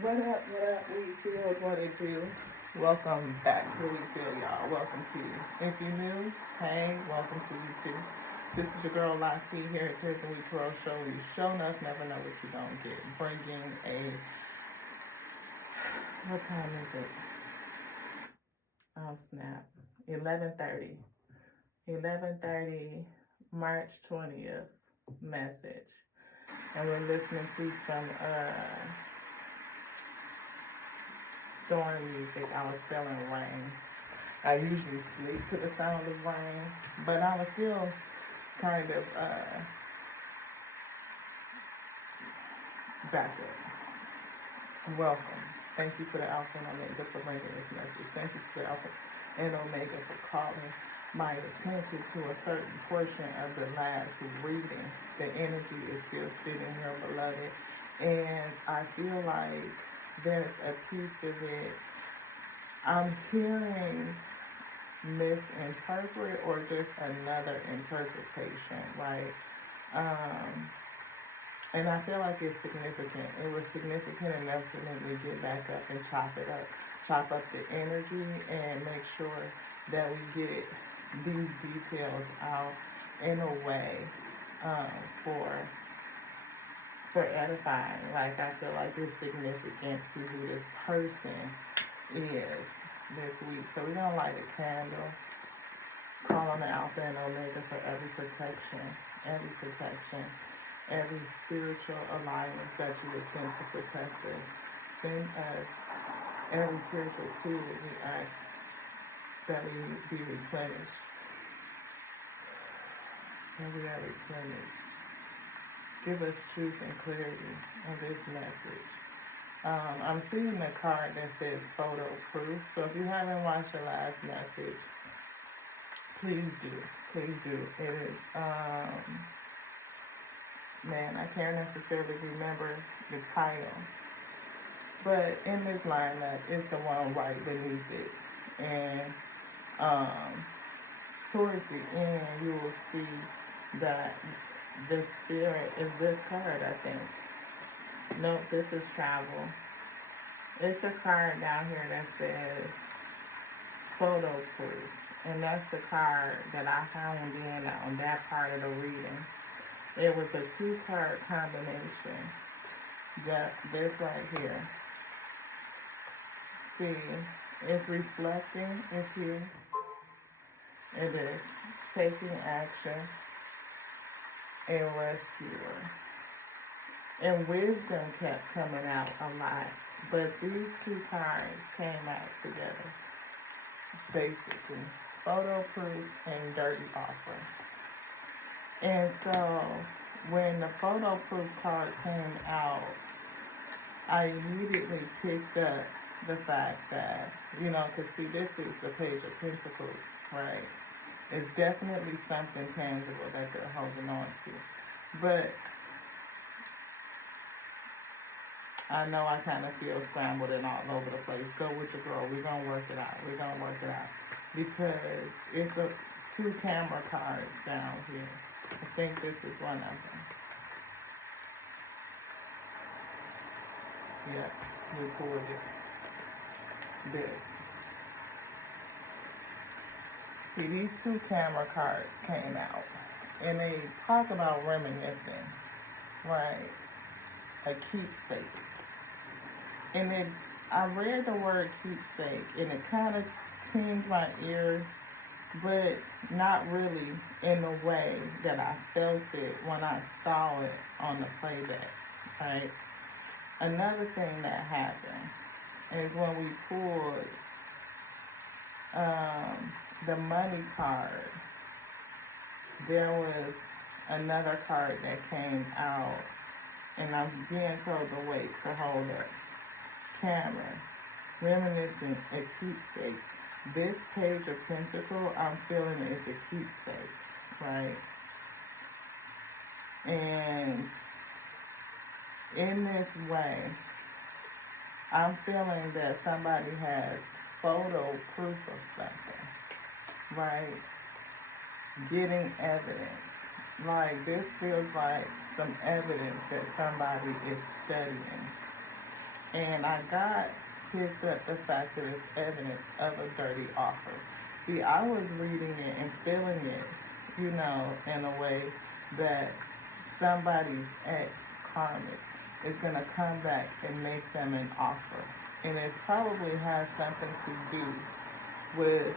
What up, we feel what it do. Welcome back to We Feel, y'all. Welcome to you. If you're new, hey, welcome to you too. This is your girl Lassie here at Tears and We Twirl Show. You show enough, never know what you don't get. Bringing what time is it? Oh snap, 11:30. 11:30, March 20th message. And we're listening to some storm music. I was feeling rain. I usually sleep to the sound of rain, but I was still kind of back up. Welcome. Thank you to the Alpha and Omega for bringing this message. Thank you to the Alpha and Omega for calling my attention to a certain portion of the last reading. The energy is still sitting here, beloved, and I feel like there's a piece of it I'm hearing misinterpret or just another interpretation, right? And I feel like it's significant. It was significant enough to make me get back up and chop up the energy and make sure that we get these details out in a way for edifying. Like, I feel like it's significant to who this person is this week. So we're gonna light a candle, call on the Alpha and Omega for every protection, every spiritual alliance that you would send to protect us. Send us every spiritual tool we ask that we be replenished. That we are replenished. Give us truth and clarity of this message. I'm seeing the card that says photo proof. So if you haven't watched the last message, please do. Please do. It is, I can't necessarily remember the title. But in this lineup, it's the one right beneath it. And towards the end, you will see that the spirit is this card, I think. Nope, this is travel. It's a card down here that says photo proof. And that's the card that I honed in on that part of the reading. It was a 2-card combination. This right here. See, it's reflecting, it's here. It is taking action, a rescuer. And wisdom kept coming out a lot. But these 2 cards came out together. Basically. Photo proof and dirty offer. And so when the photo proof card came out, I immediately picked up the fact that, because see, this is the Page of Pentacles, right? It's definitely something tangible that they're holding on to. But I know I kind of feel scrambled and all over the place. Go with your girl. We're going to work it out. Because it's 2 camera cards down here. I think this is one of them. Yep, we pulled it. This. See, these 2 camera cards came out. And they talk about reminiscing. Right? A keepsake. And I read the word keepsake, and it kind of tinged my ear, but not really in the way that I felt it when I saw it on the playback, right? Another thing that happened is when we pulled the money card, there was another card that came out, and I'm being told to wait to hold up. Camera, reminiscing, a keepsake. This Page of Pentacles, I'm feeling is a keepsake, right? And in this way, I'm feeling that somebody has photo proof of something, right? Getting evidence. Like, this feels like some evidence that somebody is studying. And I got picked up the fact that it's evidence of a dirty offer. See, I was reading it and feeling it, you know, in a way that somebody's ex-karmic is going to come back and make them an offer. And it probably has something to do with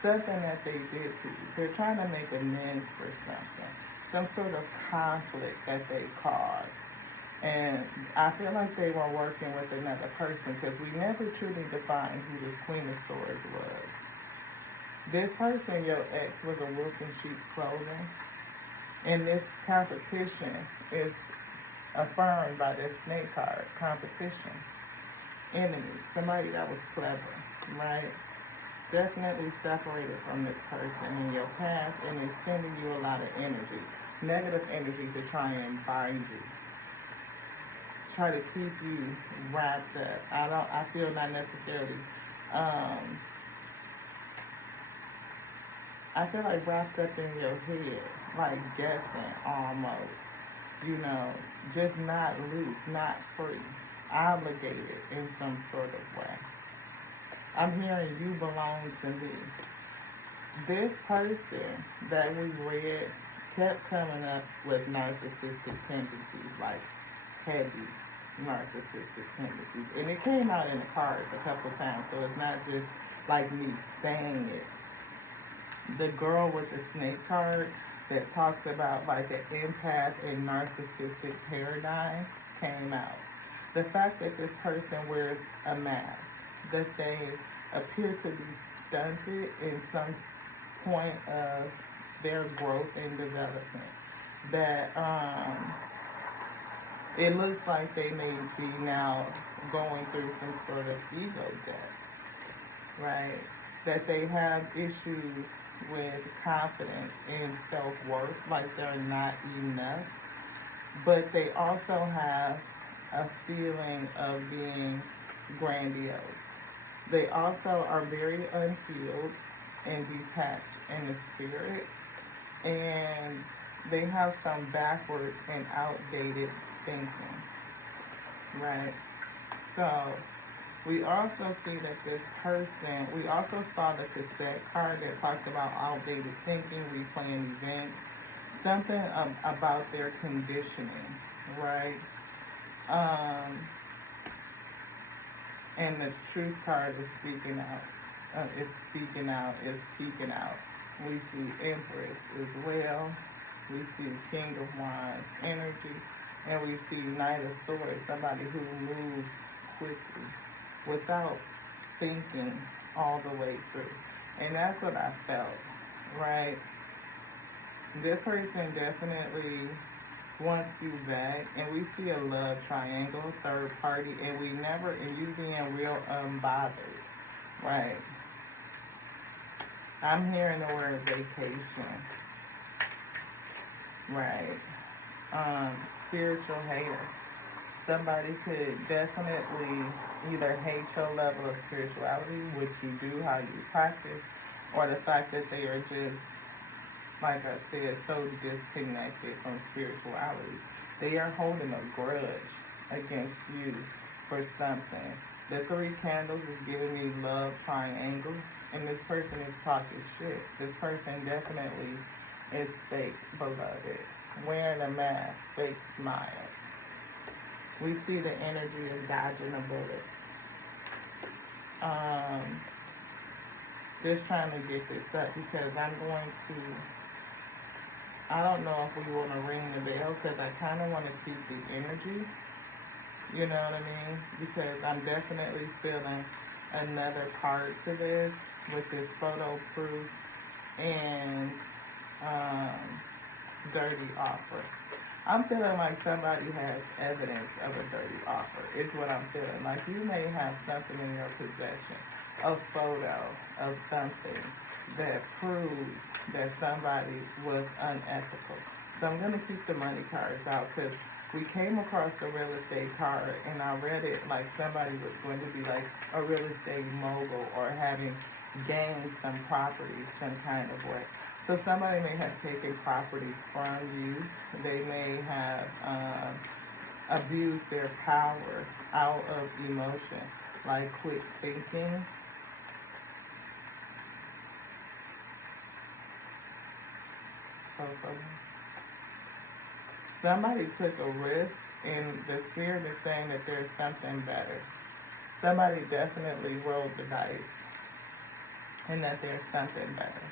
something that they did to you. They're trying to make amends for something, some sort of conflict that they caused. And I feel like they were working with another person because we never truly defined who this Queen of Swords was. This person, your ex, was a wolf in sheep's clothing. And this competition is affirmed by this snake card, competition, enemy, somebody that was clever, right? Definitely separated from this person in your past, and it's sending you a lot of energy, negative energy to try and bind you. Try to keep you wrapped up. I feel not necessarily, I feel like wrapped up in your head, like guessing almost, you know, just not loose, not free, obligated in some sort of way. I'm hearing you belong to me. This person that we read kept coming up with narcissistic tendencies, like heavy narcissistic tendencies. And it came out in the cards a couple times, so it's not just like me saying it. The girl with the snake card that talks about like the empath and narcissistic paradigm came out. The fact that this person wears a mask, that they appear to be stunted in some point of their growth and development, that it looks like they may be now going through some sort of ego death, right? That they have issues with confidence and self-worth, like they're not enough, but they also have a feeling of being grandiose. They also are very unhealed and detached in the spirit, and they have some backwards and outdated thinking, right? So we also see that this person, we also saw the cassette card that talked about outdated thinking, replaying events, something about their conditioning, right? And the truth card is speaking out. Is speaking out, is peeking out. We see Empress as well. We see King of Wands energy. And we see Knight of Swords, somebody who moves quickly without thinking all the way through. And that's what I felt, right? This person definitely wants you back, and we see a love triangle, third party, and you being real unbothered, right? I'm hearing the word vacation, right? Spiritual hater. Somebody could definitely either hate your level of spirituality, which you do, how you practice, or the fact that they are just, like I said, so disconnected from spirituality. They are holding a grudge against you for something. The 3 candles is giving me love triangle, and this person is talking shit. This person definitely is fake, beloved. Wearing a mask, fake smiles. We see the energy of dodging a bullet. Just trying to get this up because I'm going to, I don't know if we want to ring the bell because I kind of want to keep the energy, you know what I mean? Because I'm definitely feeling another part to this with this photo proof and dirty offer. I'm feeling like somebody has evidence of a dirty offer. Is what I'm feeling. Like you may have something in your possession, a photo of something that proves that somebody was unethical. So I'm going to keep the money cards out because we came across a real estate card and I read it like somebody was going to be like a real estate mogul or having gained some property some kind of way. So somebody may have taken property from you. They may have abuse their power out of emotion, like quick thinking. Somebody took a risk, and the spirit is saying that there's something better. Somebody definitely rolled the dice, and that there's something better.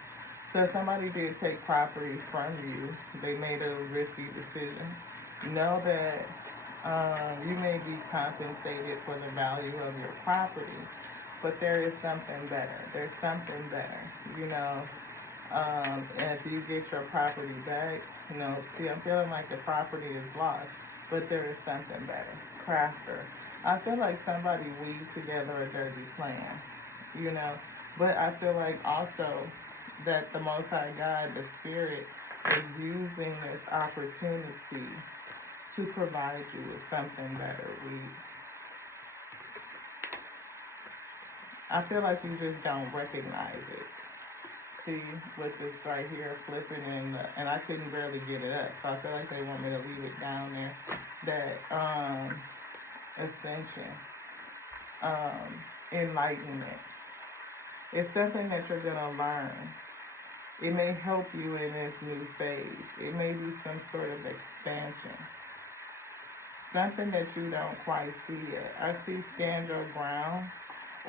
So somebody did take property from you. They made a risky decision. Know that you may be compensated for the value of your property, but there is something better. There's something better, you know. And if you get your property back, you know, see, I'm feeling like the property is lost, but there is something better. Crafter. I feel like somebody weaved together a dirty plan, you know, but I feel like also that the Most High God, the Spirit, is using this opportunity to provide you with something better. I feel like you just don't recognize it. See, with this right here flipping and I couldn't barely get it up, so I feel like they want me to leave it down there. That ascension, enlightenment. It's something that you're gonna learn. It may help you in this new phase. It may be some sort of expansion. Something that you don't quite see yet. I see stand your ground,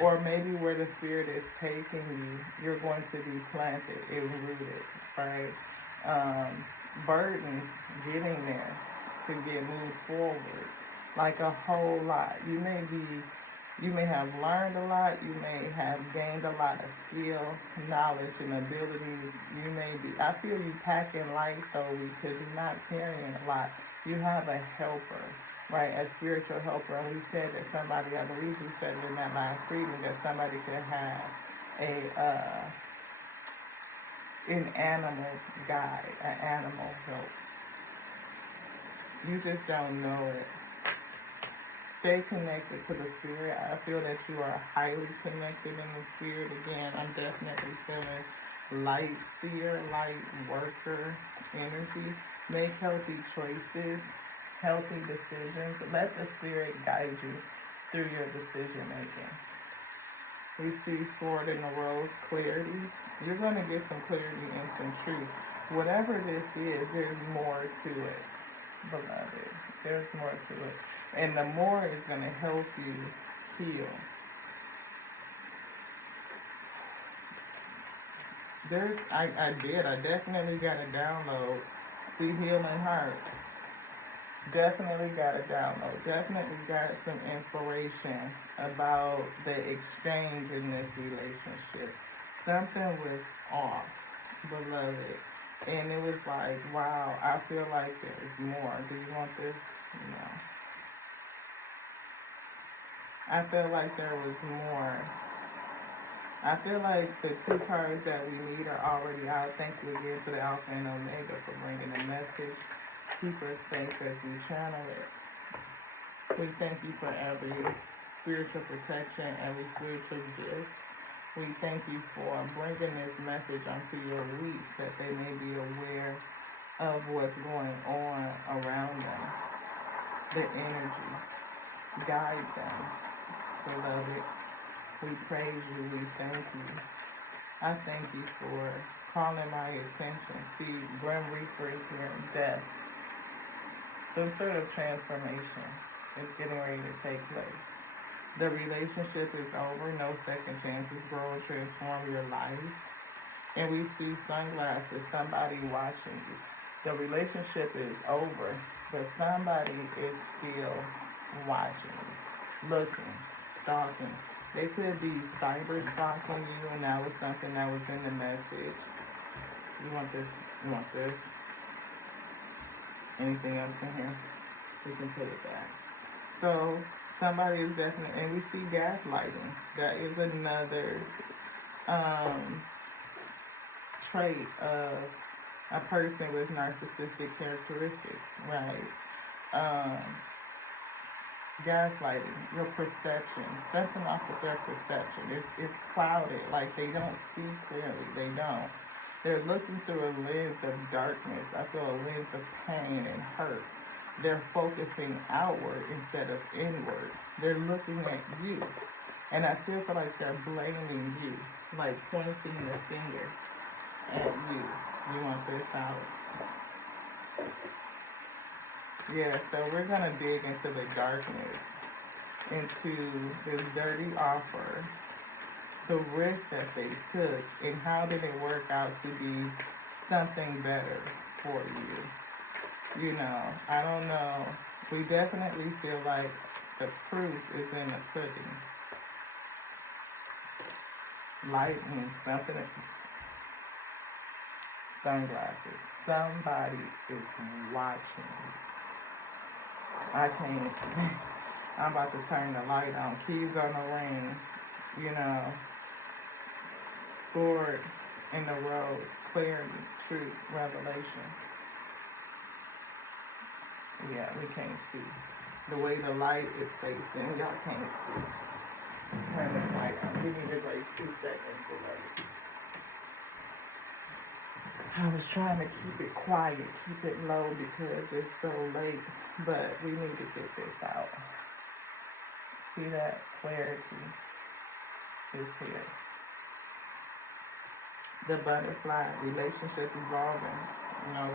or maybe where the Spirit is taking you, you're going to be planted and rooted, right? Burdens getting there to get moved forward, like a whole lot. You may have learned a lot. You may have gained a lot of skill, knowledge, and abilities. You may be. I feel you packing light though, because you're not carrying a lot. You have a helper. Right, a spiritual helper. And we said that somebody, I believe we said it in that last reading, that somebody could have an animal guide, an animal help. You just don't know it. Stay connected to the Spirit. I feel that you are highly connected in the Spirit. Again, I'm definitely feeling light seer, light worker energy. Make healthy choices. Healthy decisions. Let the Spirit guide you through your decision making. We see sword in the rose, clarity. You're going to get some clarity and some truth. Whatever this is, there's more to it, beloved. There's more to it. And the more is going to help you heal. I definitely got a download. See, healing heart. Definitely got a download. Definitely got some inspiration about the exchange in this relationship. Something was off, beloved. And it was like, wow, I feel like there's more. Do you want this? No. I feel like there was more. I feel like the two cards that we need are already out. Thank you again to the Alpha and Omega for bringing the message. Keep us safe as we channel it. We thank you for every spiritual protection, every spiritual gift. We thank you for bringing this message onto your reach, that they may be aware of what's going on around them. The energy. Guide them, beloved. We praise you. We thank you. I thank you for calling my attention. See, Grim Reaper is here in death. Some sort of transformation is getting ready to take place. The relationship is over. No second chances. Grow and transform your life. And we see sunglasses, somebody watching you. The relationship is over, but somebody is still watching you, looking, stalking. They could be cyber stalking you, and that was something that was in the message. You want this? You want this? Anything else in here? We can put it back. So somebody is definitely, and we see gaslighting. That is another trait of a person with narcissistic characteristics, right? Gaslighting, your perception, something off of their perception. It's clouded, like they don't see clearly. They don't. They're looking through a lens of darkness. I feel a lens of pain and hurt. they're focusing outward instead of inward. They're looking at you. And I still feel like they're blaming you, like pointing the finger at you. You want this out? Yeah, so we're going to dig into the darkness, into this dirty offer, the risk that they took, and how did it work out to be something better for you. You know, I don't know. We definitely feel like the proof is in the pudding. Lightning, something, sunglasses. Somebody is watching. I can't. I'm about to turn the light on. Keys on the ring. You know, sword in the rose. Clarity, truth, revelation. Yeah, we can't see. The way the light is facing, y'all can't see. Turn this light on. Give me the grace 2 seconds to wait. I was trying to keep it quiet, keep it low because it's so late, but we need to get this out. See that? Clarity is here. The butterfly, relationship evolving, you know,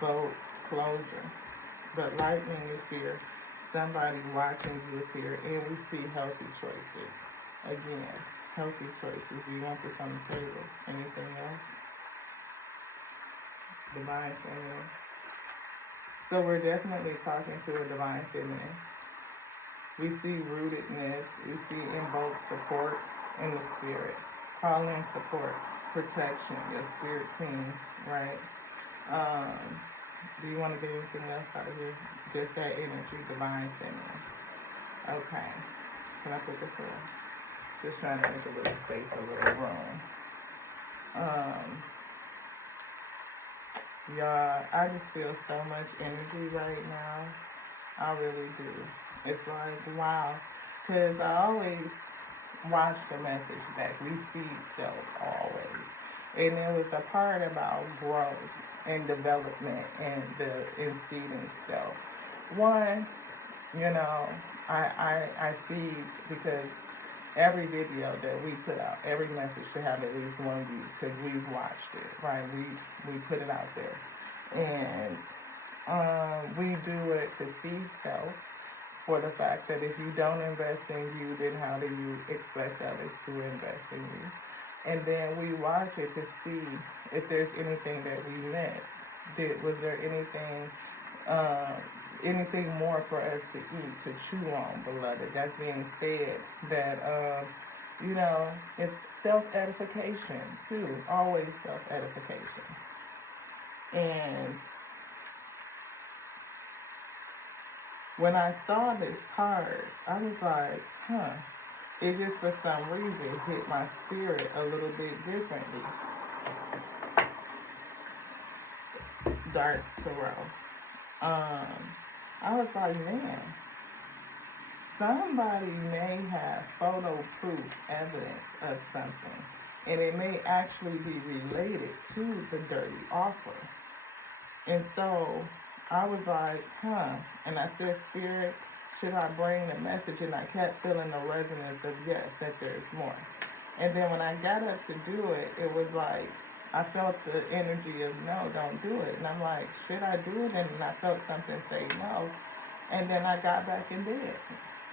boat, closure. But lightning is here. Somebody watching you is here. And we see healthy choices. Again, healthy choices. Do you want this on the table? Anything else? Divine feminine. So we're definitely talking to a divine feminine. We see rootedness. We see invoked support in the spirit. Call in support, protection, your spirit team, right? Do you want to get anything else out of here? Just that energy, divine feminine. Okay. Can I put this away? Just trying to make a little space, a little room. Y'all, I just feel so much energy right now. I really do. It's like, wow. Because I always watch the message back. We see self always. And there was a part about growth and development and in seeing self. One, you know, I see, because every video that we put out, every message should have at least one view because we've watched it, right? We put it out there. And we do it to see self, for the fact that if you don't invest in you, then how do you expect others to invest in you? And then we watch it to see if there's anything that we missed. Was there anything more for us to eat, to chew on, beloved, that's being fed, that, you know, it's self-edification, too, always self-edification. And when I saw this part, I was like, it just for some reason hit my spirit a little bit differently. Dark tarot. I was like, man, somebody may have photo proof evidence of something, and it may actually be related to the dirty offer. And so I was like, and I said, Spirit, should I bring the message? And I kept feeling the resonance of yes, that there's more. And then when I got up to do it, it was like, I felt the energy of no, don't do it. And I'm like, should I do it? And I felt something say no. And then I got back in bed.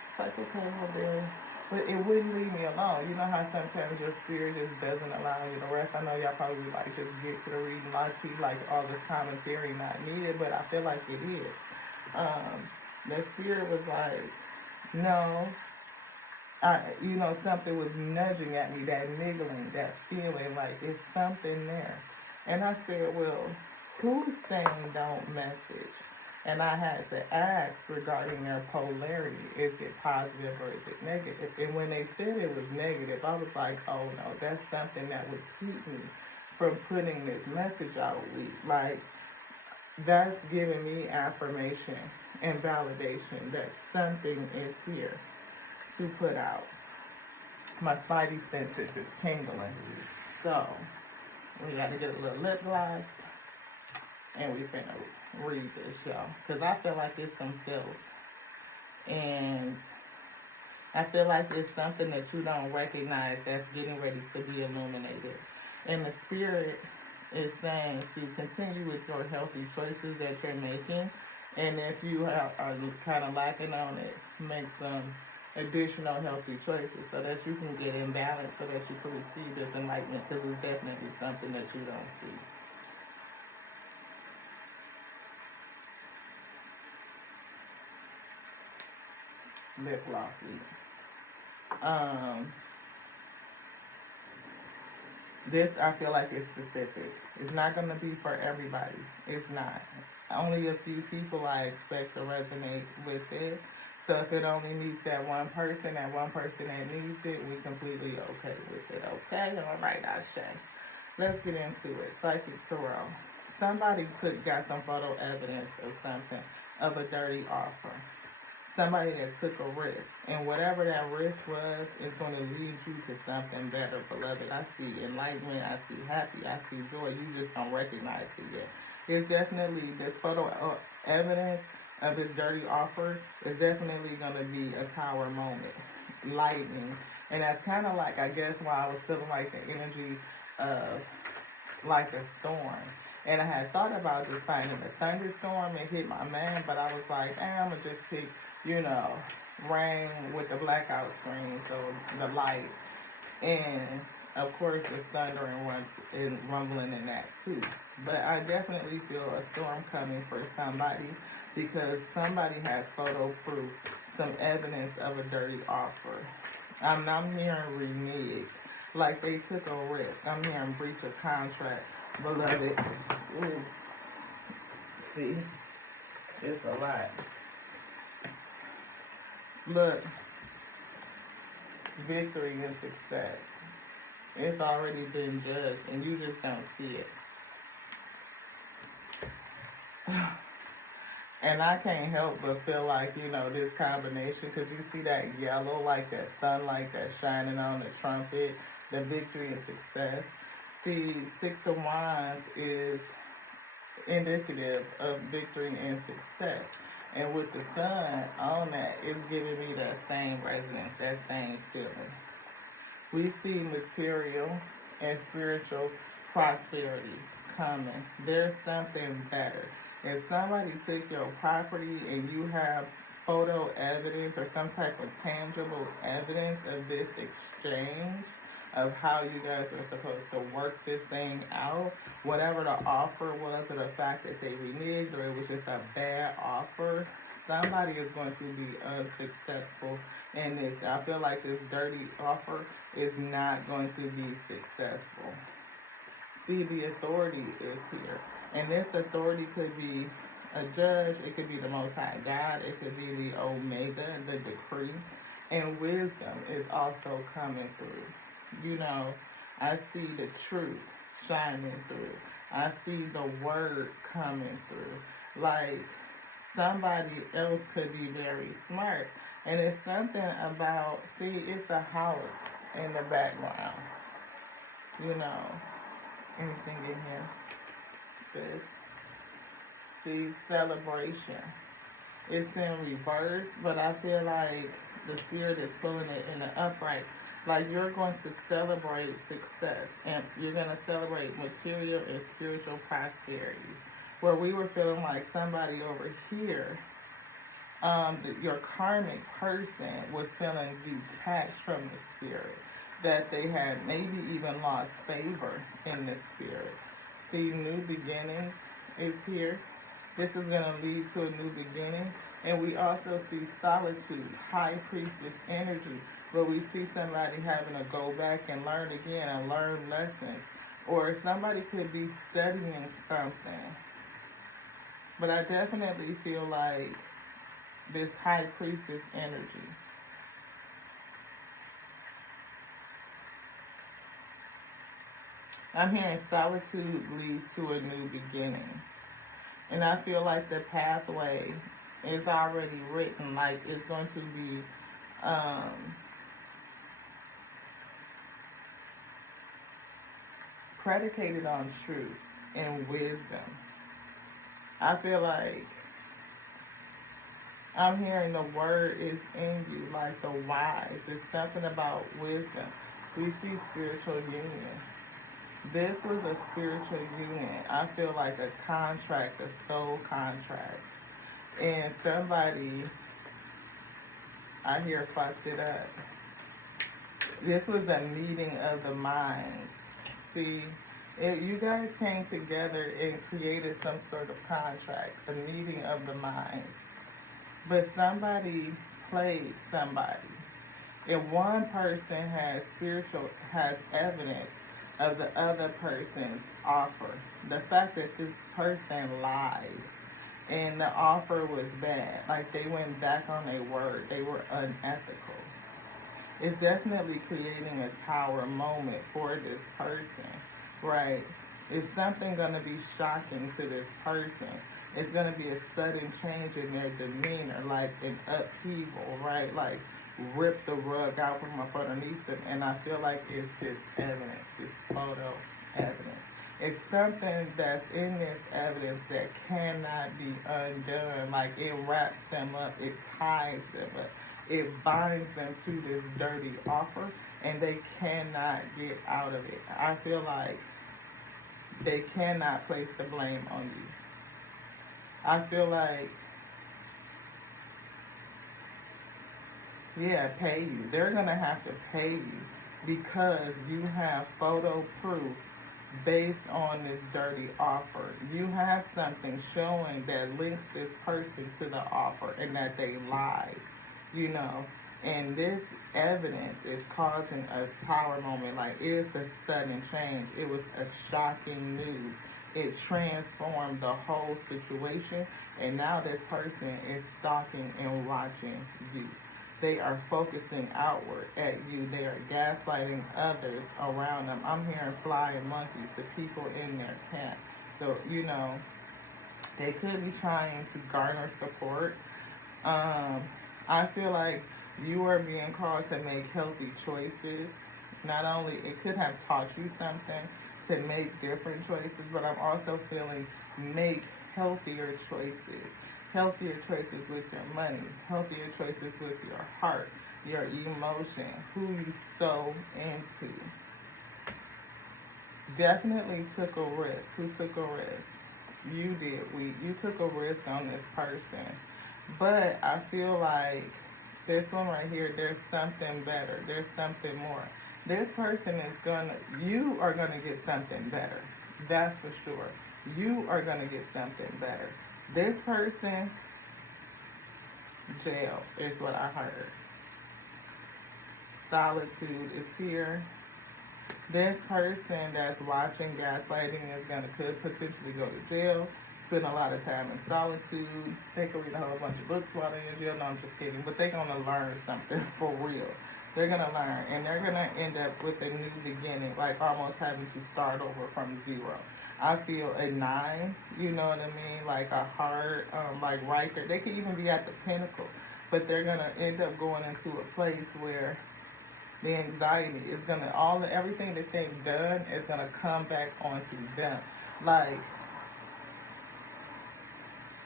It's like, okay, well then, but it wouldn't leave me alone. You know how sometimes your spirit just doesn't allow you to rest. I know y'all probably like just get to the reading, like all this commentary not needed, but I feel like it is. The spirit was like, no. You know, something was nudging at me, that niggling, that feeling like it's something there. And I said, well, who's saying don't message? And I had to ask regarding their polarity. Is it positive or is it negative? And when they said it was negative, I was like, oh no, that's something that would keep me from putting this message out week. Like, that's giving me affirmation and validation that something is here to put out. My spidey senses is tingling. So, we got to get a little lip gloss. And we finna read this, y'all, because I feel like it's some filth. And I feel like it's something that you don't recognize that's getting ready to be illuminated. And the spirit is saying to continue with your healthy choices that you're making. And if you are kind of lacking on it, make some additional healthy choices so that you can get in balance so that you can receive this enlightenment, because it's definitely something that you don't see. Lip gloss week. This, I feel like, is specific. It's not going to be for everybody. It's not. Only a few people I expect to resonate with it. So if it only needs that one person that needs it, we completely okay with it. Okay? All right, I say. Let's get into it. Psychic Tarot. Somebody got some photo evidence of something, of a dirty offer. Somebody that took a risk, and whatever that risk was is going to lead you to something better, beloved. I see enlightenment, I see happy, I see joy. You just don't recognize it yet. It's definitely, this photo evidence of this dirty offer is definitely going to be a tower moment, lightning. And that's kind of like, I guess, why I was feeling like the energy of like a storm. And I had thought about just finding a thunderstorm and hit my man, but I was like, I'm going to just pick, rain with the blackout screen, so the light. And, of course, it's thunder and rumbling in that, too. But I definitely feel a storm coming for somebody, because somebody has photo proof, some evidence of a dirty offer. I'm hearing renege, like they took a risk. I'm hearing breach of contract, beloved. Ooh. See, it's a lot. Look, victory and success. It's already been judged, and you just don't see it. And I can't help but feel like, this combination, because you see that yellow, like that sunlight that's shining on the trumpet, the victory and success. See, 6 of Wands is indicative of victory and success. And with the sun on that, it's giving me that same resonance, that same feeling. We see material and spiritual prosperity coming. There's something better. If somebody took your property and you have photo evidence or some type of tangible evidence of this exchange, of how you guys are supposed to work this thing out, whatever the offer was, or the fact that they reneged, or it was just a bad offer, somebody is going to be unsuccessful in this. I feel like this dirty offer is not going to be successful. See, the authority is here. And this authority could be a judge, it could be the Most High God, it could be the Omega, the decree. And wisdom is also coming through. I see the truth shining through. I see the word coming through. Like, somebody else could be very smart. And it's something about, see, it's a house in the background. Anything in here? This. See, celebration. It's in reverse, but I feel like the spirit is pulling it in the upright. Like, you're going to celebrate success, and you're going to celebrate material and spiritual prosperity. Where we were feeling like somebody over here, your karmic person was feeling detached from the spirit, that they had maybe even lost favor in the spirit. See, new beginnings is here. This is going to lead to a new beginning. And we also see solitude, high priestess energy, where we see somebody having to go back and learn again and learn lessons. Or somebody could be studying something. But I definitely feel like this high priestess energy. I'm hearing solitude leads to a new beginning. And I feel like the pathway is already written, like it's going to be predicated on truth and wisdom. I feel like I'm hearing the word is in you, like the wise. It's something about wisdom. We see spiritual union. This was a spiritual union. I feel like a contract, a soul contract. And somebody, I hear, fucked it up. This was a meeting of the minds. See, you guys came together and created some sort of contract, a meeting of the minds. But somebody played somebody. And one person has evidence of the other person's offer. The fact that this person lied and the offer was bad, like they went back on their word, they were unethical. It's definitely creating a tower moment for this person, right? Is something going to be shocking to this person? It's going to be a sudden change in their demeanor, like an upheaval, right? Like rip the rug out from up underneath them. And I feel like it's this evidence, this photo evidence. It's something that's in this evidence that cannot be undone. Like it wraps them up, it ties them up, it binds them to this dirty offer, and they cannot get out of it. I feel like they cannot place the blame on you. I feel like, yeah, pay you. They're going to have to pay you because you have photo proof based on this dirty offer. You have something showing that links this person to the offer and that they lied, you know. And this evidence is causing a tower moment. Like, it's a sudden change. It was a shocking news. It transformed the whole situation. And now this person is stalking and watching you. They are focusing outward at you. They are gaslighting others around them. I'm hearing flying monkeys, the people in their camp. So, you know, they could be trying to garner support. I feel like you are being called to make healthy choices. Not only, it could have taught you something to make different choices, but I'm also feeling make healthier choices. Healthier choices with your money, healthier choices with your heart, your emotion, who you so into. Definitely took a risk. Who took a risk? You did. You took a risk on this person. But I feel like this one right here, there's something better. There's something more. This person is you are gonna get something better. That's for sure. You are gonna get something better. This person, jail is what I heard. Solitude is here. This person that's watching gaslighting could potentially go to jail, spend a lot of time in solitude. They could read a whole bunch of books while they're in jail. No, I'm just kidding. But they're gonna learn something for real. They're gonna learn, and they're gonna end up with a new beginning, like almost having to start over from zero. I feel a 9, you know what I mean? Like a heart, like right there. They could even be at the pinnacle, but they're gonna end up going into a place where the anxiety is gonna, everything that they've done is gonna come back onto them. Like,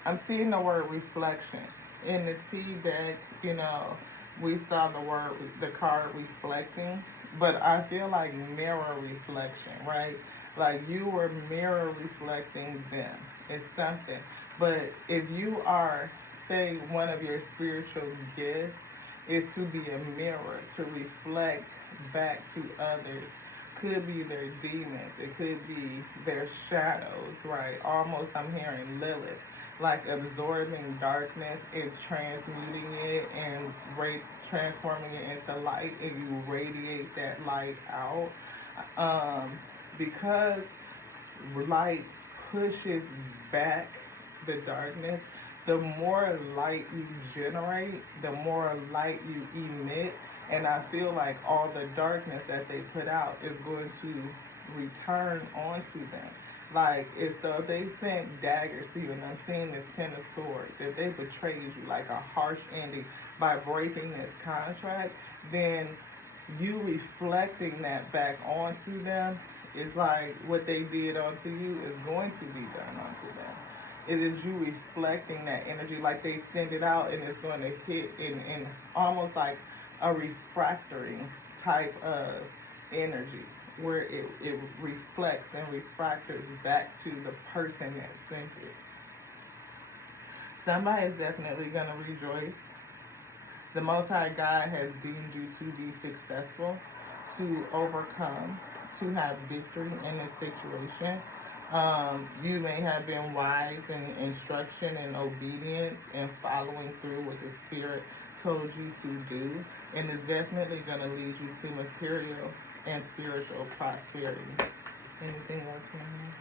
I'm seeing the word reflection. In the T deck, you know, we saw the card reflecting, but I feel like mirror reflection, right? Like you were mirror reflecting them. It's something. But if you are, say, one of your spiritual gifts is to be a mirror, to reflect back to others. Could be their demons. It could be their shadows, right? Almost I'm hearing Lilith. Like absorbing darkness and transmuting it and transforming it into light, and you radiate that light out. Because light pushes back the darkness, the more light you generate, the more light you emit, and I feel like all the darkness that they put out is going to return onto them. Like, so if they sent daggers to you, and I'm seeing the 10 of Swords, if they betrayed you, like a harsh ending by breaking this contract, then you reflecting that back onto them is like what they did onto you is going to be done onto them. it is you reflecting that energy, like they send it out and it's going to hit in almost like a refractory type of energy, where it reflects and refractors back to the person that sent it. Somebody is definitely going to rejoice. The Most High God has deemed you to be successful, to overcome, to have victory in this situation. You may have been wise in instruction and obedience and following through what the Spirit told you to do, and is definitely going to lead you to material and spiritual prosperity. Anything else in here?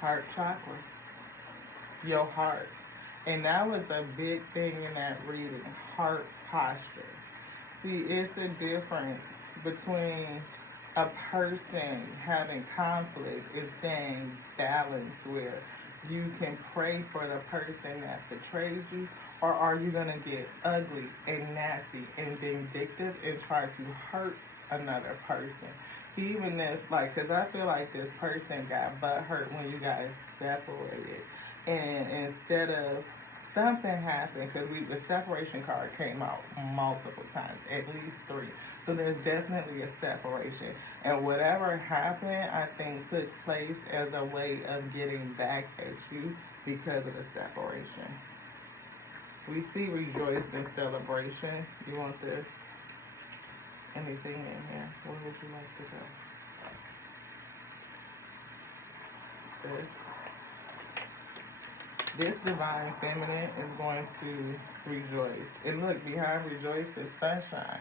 Heart chakra, your heart. And that was a big thing in that reading, heart posture. See, it's a difference between a person having conflict and staying balanced, where you can pray for the person that betrayed you, or are you going to get ugly and nasty and vindictive and try to hurt another person? Even if, like, because I feel like this person got butthurt when you guys separated. And instead of something happened, because the separation card came out multiple times, at least 3. So there's definitely a separation. And whatever happened, I think, took place as a way of getting back at you because of the separation. We see rejoice and celebration. You want this? Anything in here? Where would you like to go? This divine feminine is going to rejoice. And look, behind rejoice is sunshine.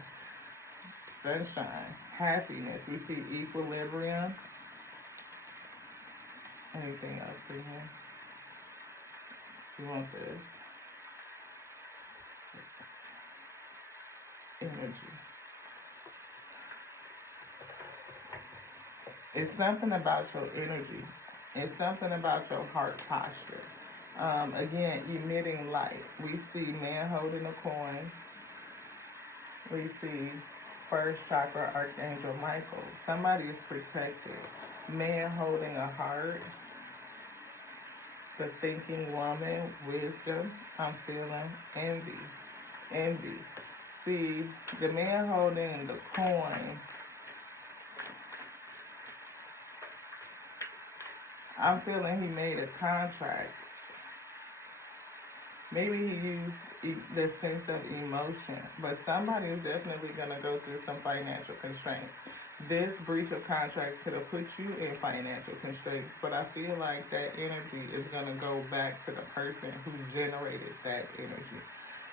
Sunshine, happiness. We see equilibrium. Anything else in here? You want this? Energy. It's something about your energy. It's something about your heart posture. Again, emitting light. We see man holding a coin. We see first chakra, Archangel Michael. Somebody is protected. Man holding a heart. The thinking woman, wisdom. I'm feeling envy. Envy. See, the man holding the coin, I'm feeling he made a contract. Maybe he used the sense of emotion, but somebody is definitely going to go through some financial constraints. This breach of contracts could have put you in financial constraints, but I feel like that energy is going to go back to the person who generated that energy.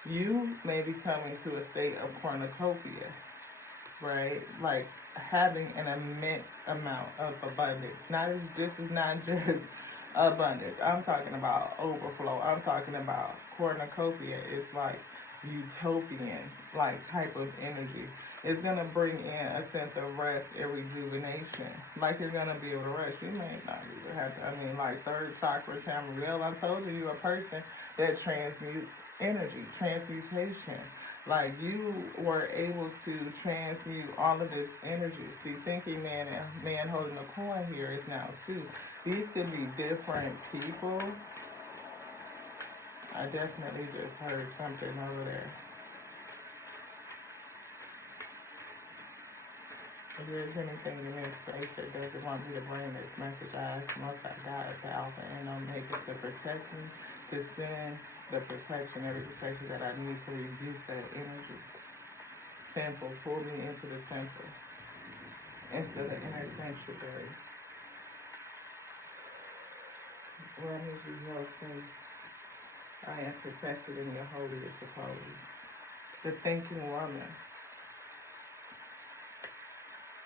You may be coming to a state of cornucopia, right? Like having an immense amount of abundance. This is not just abundance. I'm talking about overflow. I'm talking about cornucopia. It's like utopian, like type of energy. It's going to bring in a sense of rest and rejuvenation. Like you're going to be able to rest. You may not even have to, like third chakra, Tamriel. I told you, you're a person that transmutes energy, transmutation. Like you were able to transmute all of this energy. See, thinking man and man holding a coin here is now 2. These could be different people. I definitely just heard something over there. If there's anything in this space that doesn't want me to bring this message, I ask Most High God at the Alpha and Omega to protect me, to send the protection, every protection that I need to rebuke that energy. Temple, pull me into the temple, into the inner sanctuary. Let me be held safe. I am protected in your holiest of holies. The thinking woman.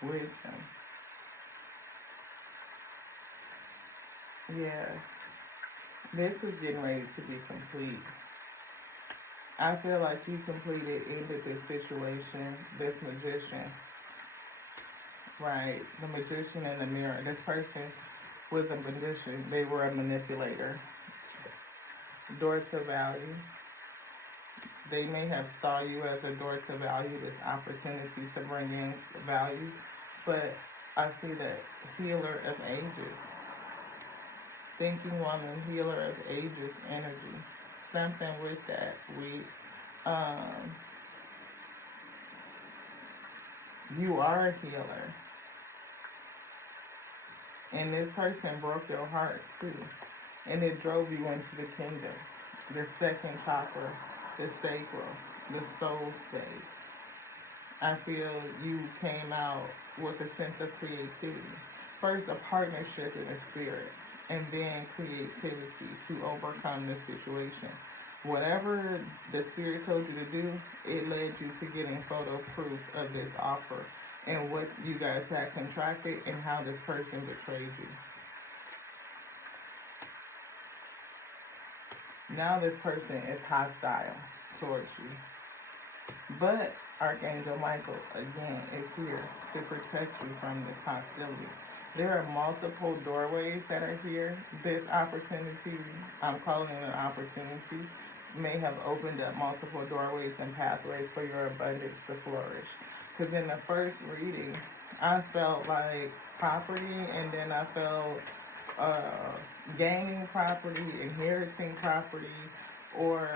Wisdom. Yeah. This is getting ready to be complete. I feel like you ended this situation, this magician. Right. The magician in the mirror. This person was a magician. They were a manipulator. Door to value. They may have saw you as a door to value, this opportunity to bring in value, but I see that healer of ages, thinking woman, healer of ages energy. Something with that. You are a healer. And this person broke your heart too. And it drove you into the kingdom. The second chakra, the sacral, the soul space. I feel you came out with a sense of creativity. First, a partnership in the spirit, and then creativity to overcome the situation. Whatever the spirit told you to do, it led you to getting photo proof of this offer and what you guys had contracted and how this person betrayed you. Now this person is hostile towards you. But Archangel Michael, again, is here to protect you from this hostility. There are multiple doorways that are here. This opportunity, I'm calling it an opportunity, may have opened up multiple doorways and pathways for your abundance to flourish. Because in the first reading, I felt like property, and then I felt gaining property, inheriting property, or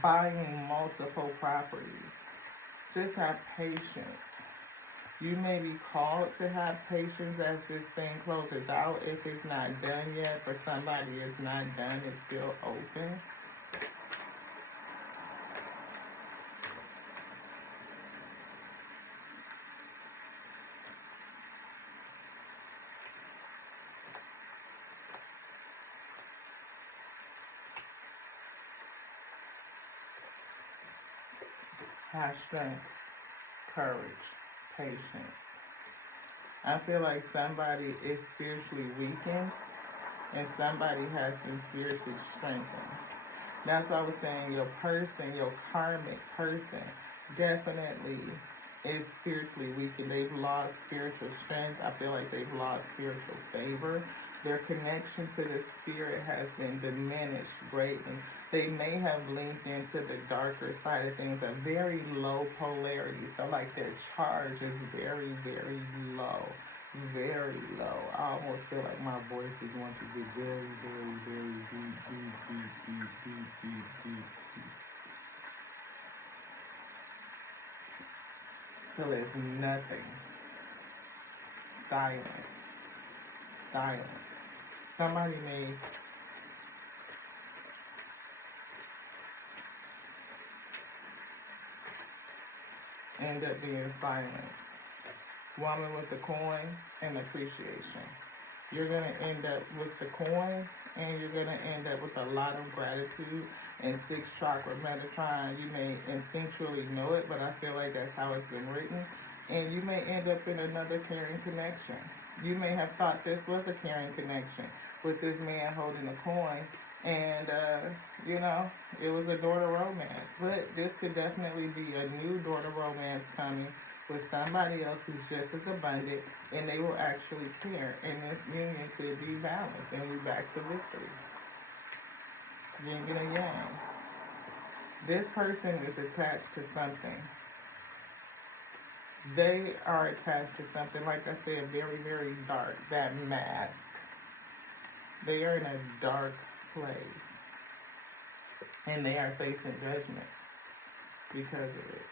buying multiple properties. Just have patience. You may be called to have patience as this thing closes out. If it's not done yet, for somebody it's not done, it's still open. Have strength, courage, patience. I feel like somebody is spiritually weakened and somebody has been spiritually strengthened. That's why I was saying your person, your karmic person, definitely is spiritually weakened. They've lost spiritual strength. I feel like they've lost spiritual favor. Their connection to the spirit has been diminished greatly. They may have linked into the darker side of things, a very low polarity. So like their charge is very, very low. Very low. I almost feel like my voice is going to be very, very, very deep, deep, deep, deep, deep, deep, deep, deep. Till it's nothing. Silent. Silent. Somebody may end up being silenced. Woman with the coin and appreciation. You're going to end up with the coin, and you're going to end up with a lot of gratitude and 6th chakra Metatron. You may instinctually know it, but I feel like that's how it's been written. And you may end up in another caring connection. You may have thought this was a caring connection with this man holding a coin, and it was a door to romance. But this could definitely be a new door to romance coming with somebody else who's just as abundant, and they will actually care. And this union could be balanced, and we're back to victory. Yin and yang. This person is attached to something. They are attached to something, like I said, very, very dark. That mask. They are in a dark place. And they are facing judgment because of it.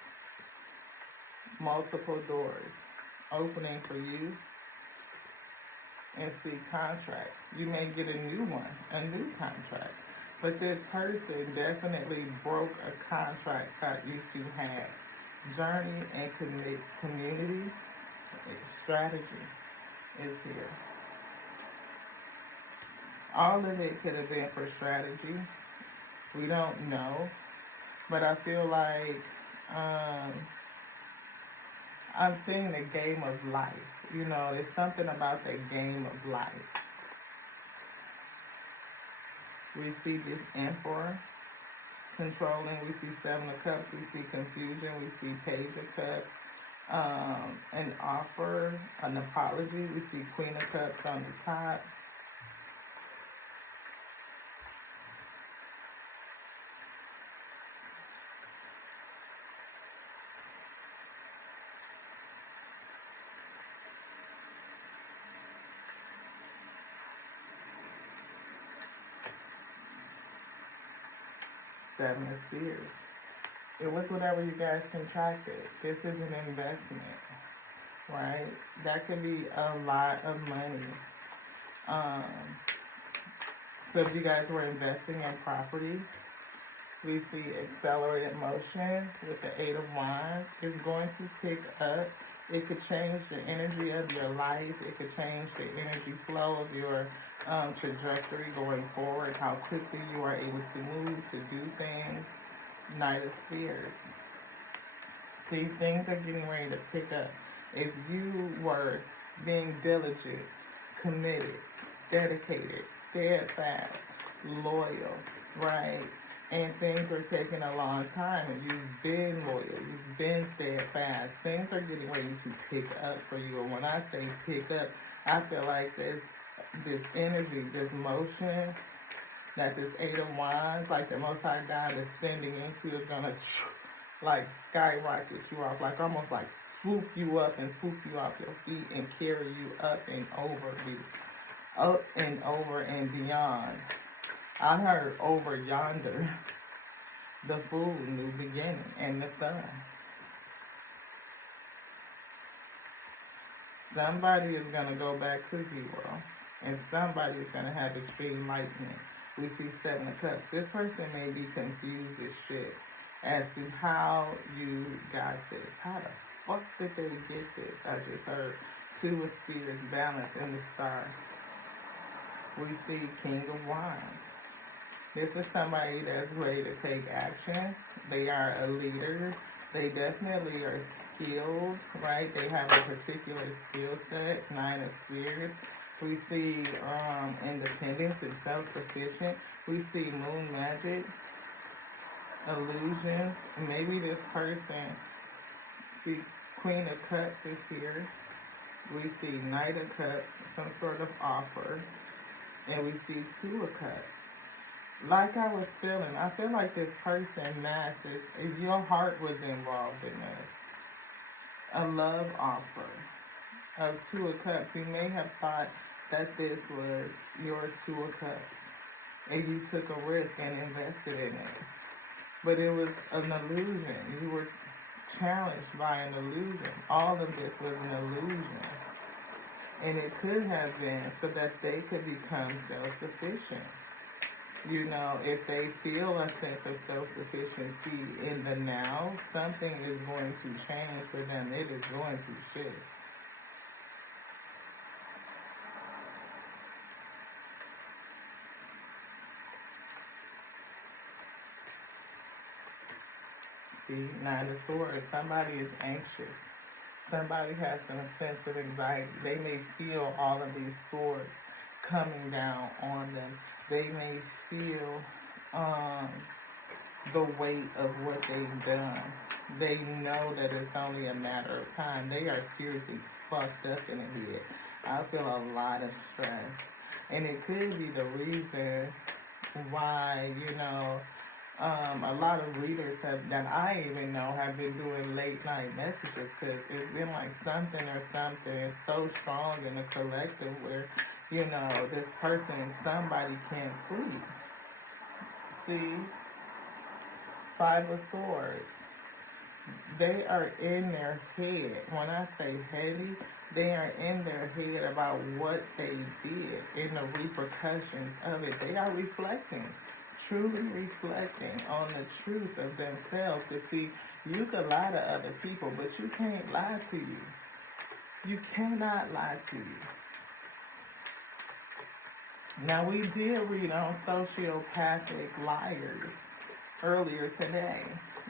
Multiple doors opening for you, and see contract. You may get a new one, a new contract. But this person definitely broke a contract that you two had. Journey and community strategy is here. All of it could have been for strategy. We don't know. But I feel like I'm seeing the game of life. There's something about the game of life. We see this Emperor controlling. We see 7 of Cups. We see confusion. We see Page of Cups. An offer, an apology. We see Queen of Cups on the top. Seven of Spears. It was whatever you guys contracted. This is an investment, right? That could be a lot of money. So if you guys were investing in property, we see accelerated motion with the Eight of Wands. It's going to pick up. It could change the energy of your life. It could change the energy flow of your trajectory going forward, how quickly you are able to move, to do things. Knight of Spears. See, things are getting ready to pick up. If you were being diligent, committed, dedicated, steadfast, loyal, right? And things are taking a long time, and you've been loyal, you've been steadfast. Things are getting ready to pick up for you. And when I say pick up, I feel like this energy, this motion, that this Eight of Wands, like the Most High God is sending into, is gonna like skyrocket you off, like almost like swoop you up and swoop you off your feet and carry you up and over and beyond. I heard over yonder, the Fool, new beginning, and the Sun. Somebody is going to go back to zero, and somebody is going to have extreme lightning. We see Seven of Cups. This person may be confused as shit as to how you got this. How the fuck did they get this? I just heard Two of Spears, balance in the star. We see King of Wands. This is somebody that's ready to take action. They are a leader. They definitely are skilled, right? They have a particular skill set. Nine of Spears. We see independence and self-sufficient. We see moon magic, illusions. Maybe this person, see Queen of Cups is here. We see Knight of Cups, some sort of offer. And we see Two of Cups. Like I was feeling, I feel like this person masses, if your heart was involved in this, a love offer of Two of Cups. You may have thought that this was your Two of Cups, and you took a risk and invested in it. But it was an illusion. You were challenged by an illusion. All of this was an illusion. And it could have been so that they could become self-sufficient. You know, if they feel a sense of self-sufficiency in the now, something is going to change for them. It is going to shift. See, Nine of Swords. Somebody is anxious. Somebody has some sense of anxiety. They may feel all of these swords coming down on them. They may feel the weight of what they've done. They know that it's only a matter of time. They are seriously fucked up in the head. I feel a lot of stress. And it could be the reason why, you know, a lot of readers that I even know have been doing late night messages, because it's been like something so strong in the collective where, you know, this person, somebody can't sleep. See, Five of Swords. They are in their head. When I say heavy, they are in their head about what they did and the repercussions of it. They are reflecting. Truly reflecting on the truth of themselves. To see, you could lie to other people, but you can't lie to you. You cannot lie to you. Now, we did read on sociopathic liars earlier today.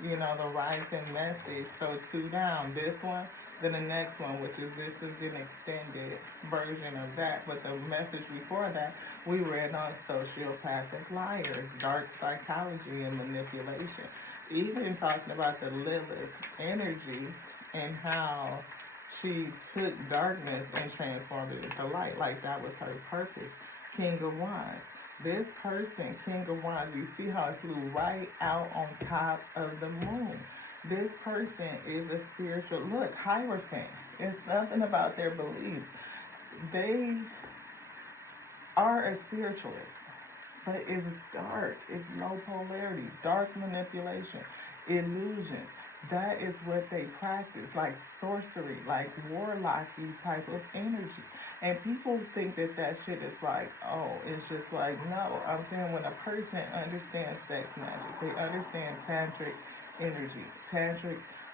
You know, the rising message. So 2 down. This one, then the next one, which is this is an extended version of that. But the message before that, we read on sociopathic liars, dark psychology and manipulation. Even talking about the Lilith energy and how she took darkness and transformed it into light. Like that was her purpose. King of Wands. This person, King of Wands, you see how it flew right out on top of the moon. This person is a spiritual, look, Hierophant. It's something about their beliefs. They are a spiritualist. but it's dark. It's low polarity, dark manipulation, illusions. That is what they practice, like sorcery, like warlocky type of energy. And people think that that shit is like, oh, it's just like, no. I'm saying when a person understands sex magic, they understand tantric energy,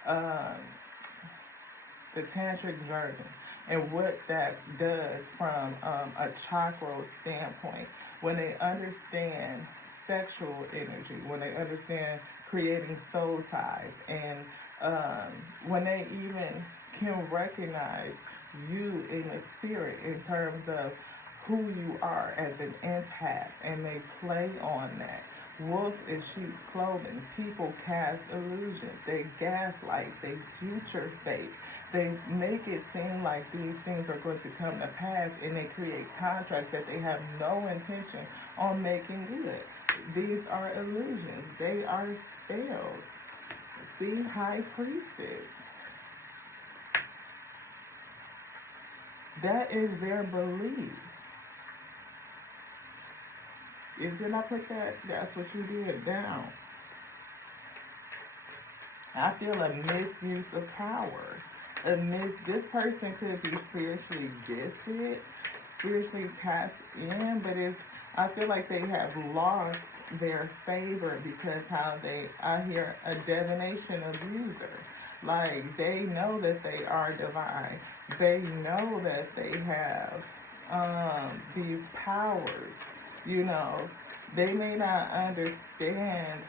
um, the tantric jargon, and what that does from a chakra standpoint. When they understand sexual energy, when they understand creating soul ties, and when they even can recognize you in the spirit in terms of who you are as an empath, and they play on that. Wolf in sheep's clothing. People cast illusions. They gaslight. They future fake. They make it seem like these things are going to come to pass, and they create contracts that they have no intention on making good. These are illusions. They are spells. See, High Priestess. That is their belief. Did I put that? That's what you did down. I feel a misuse of power. This person could be spiritually gifted, spiritually tapped in, but I feel like they have lost their favor because I hear a divination abuser. Like, they know that they are divine. They know that they have these powers. You know, they may not understand.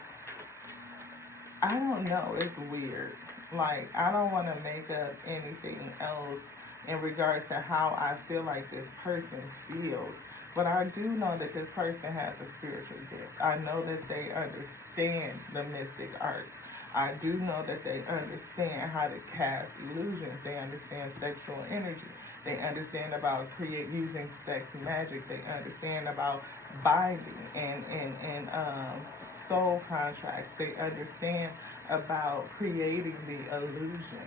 I don't know. It's weird. Like, I don't want to make up anything else in regards to how I feel like this person feels. But I do know that this person has a spiritual gift. I know that they understand the mystic arts. I do know that they understand how to cast illusions. They understand sexual energy. They understand about using sex magic. They understand about binding and soul contracts. They understand about creating the illusion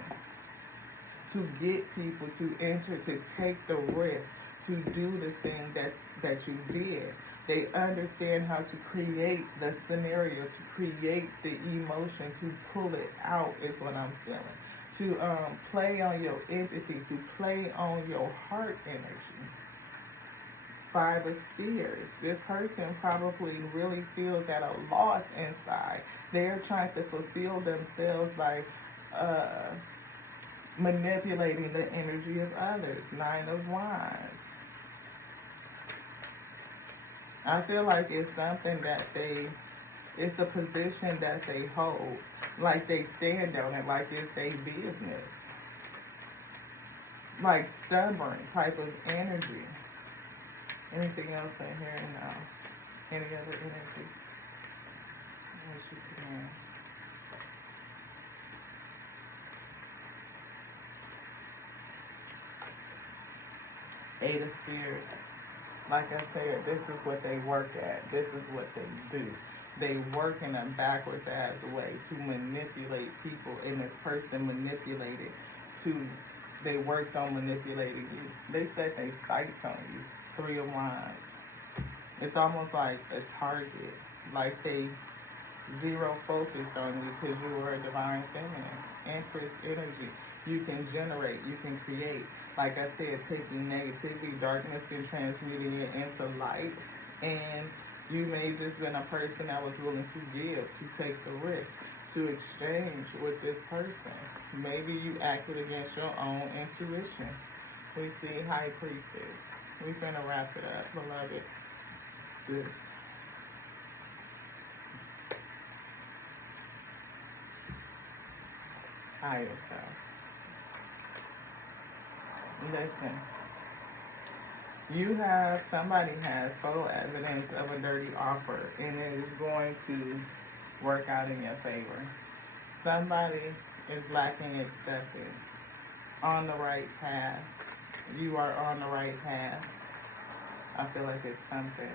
to get people to enter, to take the risk, to do the thing that you did. They understand how to create the scenario, to create the emotion, to pull it out is what I'm feeling. To play on your empathy, to play on your heart energy. Five of Spears. This person probably really feels at a loss inside. They're trying to fulfill themselves by manipulating the energy of others. Nine of Wands. I feel like it's something that it's a position that they hold. Like they stand on it like it's their business. Like stubborn type of energy. Anything else in here? No. Any other energy? What you can. Eight of Spears. Like I said, this is what they work at. This is what they do. They work in a backwards ass way to manipulate people, and this person manipulated they worked on manipulating you. They set their sights on you. Three of Wands. It's almost like a target. Like they zero focus on you because you are a divine feminine. Empress energy. You can generate. You can create. Like I said, taking negativity, darkness, and transmuting it into light. And you may just been a person that was willing to give, to take the risk, to exchange with this person. Maybe you acted against your own intuition. We see High Priestess. We finna wrap it up, beloved. This. Higher self. Listen. Somebody has photo evidence of a dirty offer, and it is going to work out in your favor. Somebody is lacking acceptance. On the right path. You are on the right path. I feel like it's something.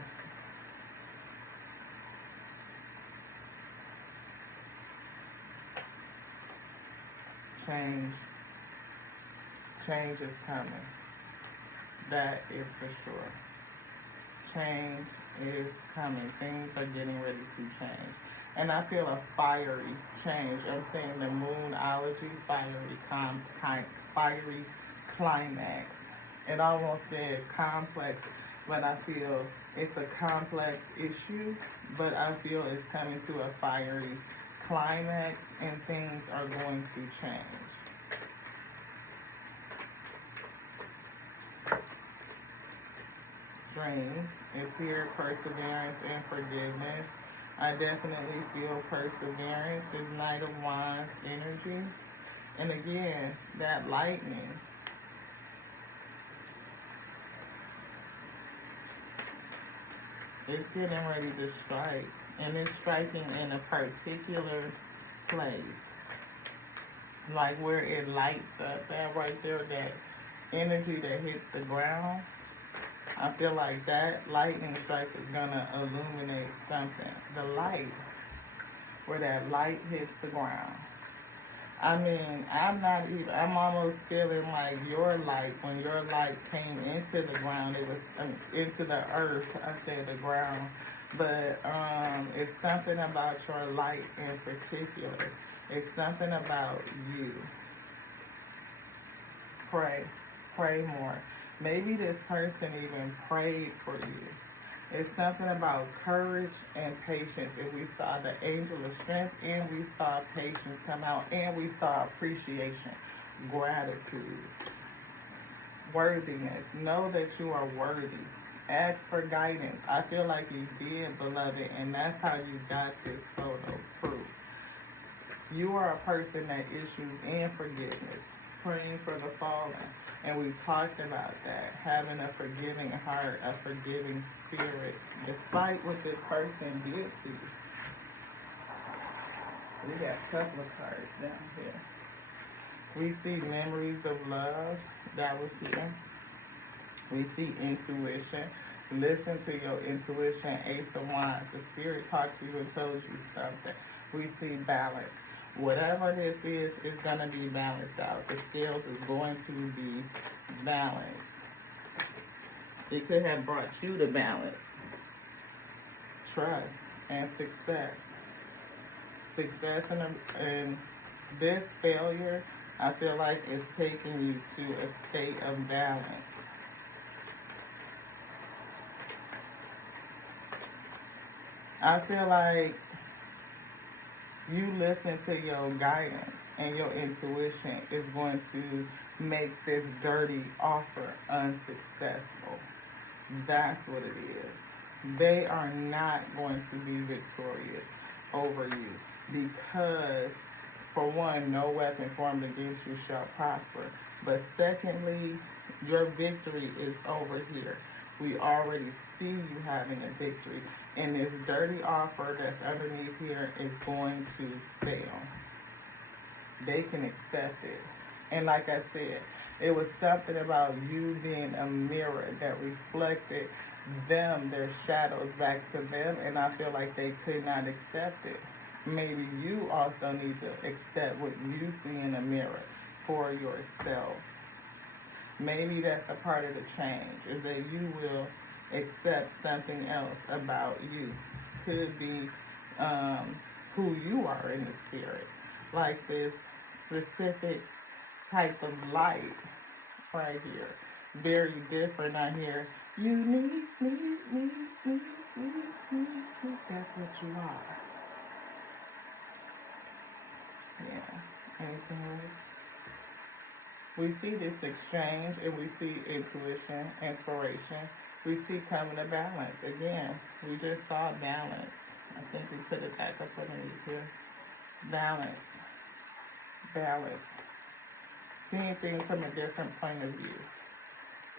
Change is coming. That is for sure. Change is coming. Things are getting ready to change. And I feel a fiery change. I'm saying the moonology, fiery climax. It almost said complex, but I feel it's a complex issue, but I feel it's coming to a fiery climax and things are going to change. Dreams is here, perseverance and forgiveness. I definitely feel perseverance is Knight of Wands energy. And again, that lightning. It's getting ready to strike. And it's striking in a particular place. Like where it lights up at right there, that energy that hits the ground. I feel like that lightning strike is gonna illuminate something. The light, where that light hits the ground. I mean, I'm almost feeling like your light, when your light came into the ground, it was into the earth, I said the ground. But it's something about your light in particular. It's something about you. Pray more. Maybe this person even prayed for you. It's something about courage and patience. If we saw the angel of strength and we saw patience come out and we saw appreciation, gratitude, worthiness. Know that you are worthy. Ask for guidance. I feel like you did, beloved, and that's how you got this photo proof. You are a person that issues in forgiveness, praying for the fallen. And we talked about that, having a forgiving heart, a forgiving spirit, despite what this person did to you. We got a couple of cards down here. We see memories of love, that was here. We see intuition. Listen to your intuition, Ace of Wands. The spirit talked to you and told you something. We see balance. Whatever this is going to be balanced out. The scales is going to be balanced. It could have brought you to balance. Trust and success. Success in this failure, I feel like it's taking you to a state of balance. I feel like you listening to your guidance and your intuition is going to make this dirty offer unsuccessful. That's what it is. They are not going to be victorious over you because, for one, no weapon formed against you shall prosper. But secondly, your victory is over here. We already see you having a victory. And this dirty offer that's underneath here is going to fail. They can accept it. And like I said, it was something about you being a mirror that reflected them, their shadows back to them. And I feel like they could not accept it. Maybe you also need to accept what you see in the mirror for yourself. Maybe that's a part of the change, is that you will accept something else about you. Could be who you are in the spirit. Like this specific type of light right here. Very different out here. You need. That's what you are. Yeah. Anything else? We see this exchange and we see intuition, inspiration. We see coming to balance. Again, we just saw balance. I think we put it back up underneath here. Balance. Balance. Seeing things from a different point of view.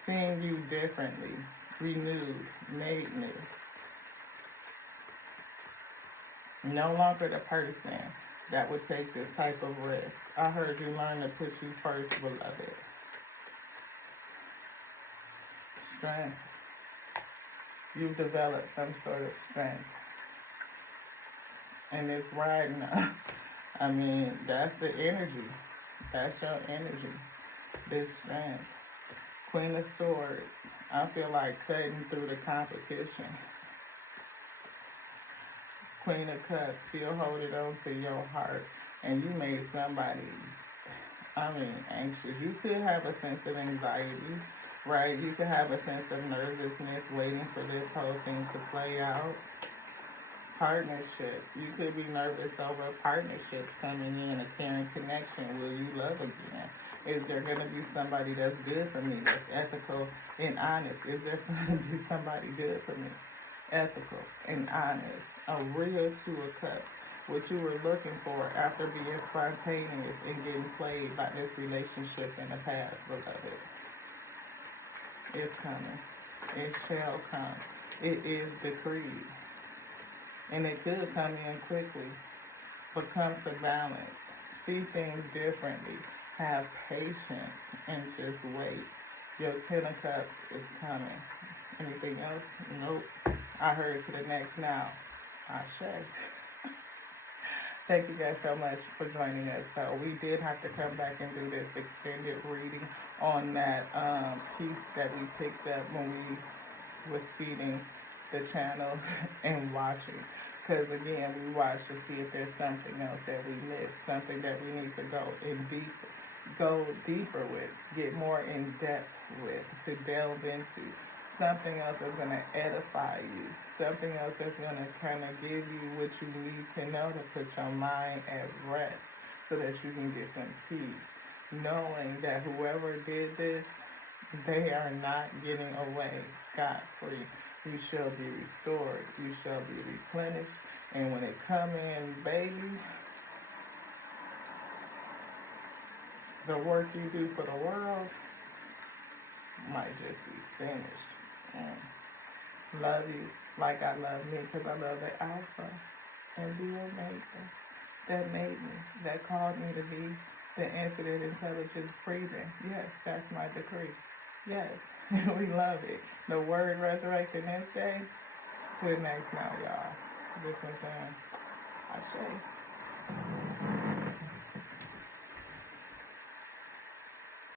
Seeing you differently. Renewed. Made new. No longer the person that would take this type of risk. I heard you learn to put you first, beloved. Strength. You've developed some sort of strength. And it's riding up. I mean, that's the energy. That's your energy. This strength. Queen of Swords. I feel like cutting through the competition. Queen of Cups, still holding on to your heart. And you made somebody, anxious. You could have a sense of anxiety, right? You could have a sense of nervousness waiting for this whole thing to play out. Partnership. You could be nervous over partnerships coming in, a caring connection. Will you love again? Is there going to be somebody that's good for me, that's ethical and honest? Is there going to be somebody good for me? Ethical and honest. A real Two of Cups. What you were looking for after being spontaneous and getting played by this relationship in the past, beloved. It's coming. It shall come. It is decreed. And it could come in quickly, but come to balance. See things differently. Have patience and just wait. Your Ten of Cups is coming. Anything else? Nope. I heard to the next now. Ashe. Thank you guys so much for joining us. So we did have to come back and do this extended reading on that piece that we picked up when we was seeding the channel and watching. Because again, we watch to see if there's something else that we missed, something that we need to go deeper with, get more in depth with, to delve into. Something else that's going to edify you. Something else that's going to kind of give you what you need to know to put your mind at rest so that you can get some peace. Knowing that whoever did this, they are not getting away scot-free. You shall be restored. You shall be replenished. And when it come in, baby, the work you do for the world might just be finished. Love you like I love me, because I love the Alpha and the Omega that made me, that called me to be the infinite intelligence breathing. Yes, that's my decree. Yes, we love it. The word resurrected this day. To the next now, y'all. This one's done. Ashe.